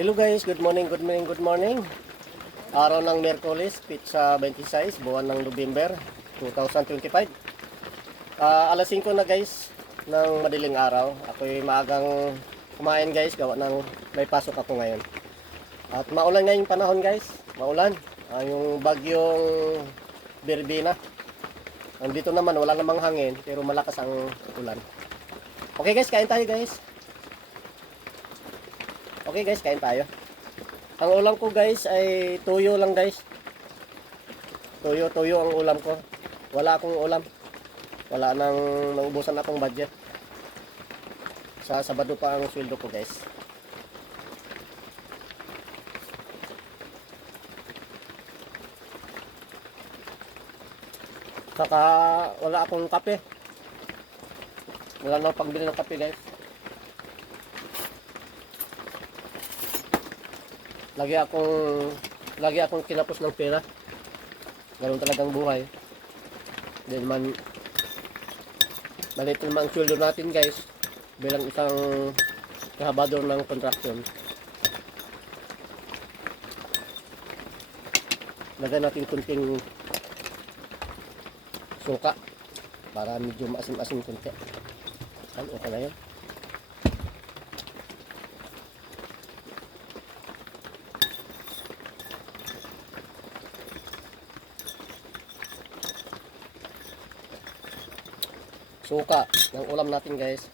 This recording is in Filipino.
Hello guys, good morning, good morning, good morning. Araw ng Miyerkules, pizza 26, buwan ng November 2025. Alas 5 na guys ng madaling araw. Ako'y maagang kumain guys, gawa ng may pasok ako ngayon. At maulan ngayong panahon guys, maulan. Yung bagyong Birbina. Dito naman wala namang hangin, pero malakas ang ulan. Okay guys, kain tayo guys. Okay guys, kain tayo. Ang ulam ko guys ay tuyo lang guys. Tuyo ang ulam ko. Wala akong ulam. Wala nang naubusan akong budget. Sa Sabado pa ang sweldo ko guys. Saka wala akong kape. Wala nang pagbili ng kape guys. Lagi akong kinapos ng pera. Ganoon talagang buhay. Then man maliit naman ang sweldo natin guys bilang isang kahabador ng contraction. Lagyan natin kunting suka para medyo maasim-asim kunti. Ano ka na yun? Suka ng ulam natin guys.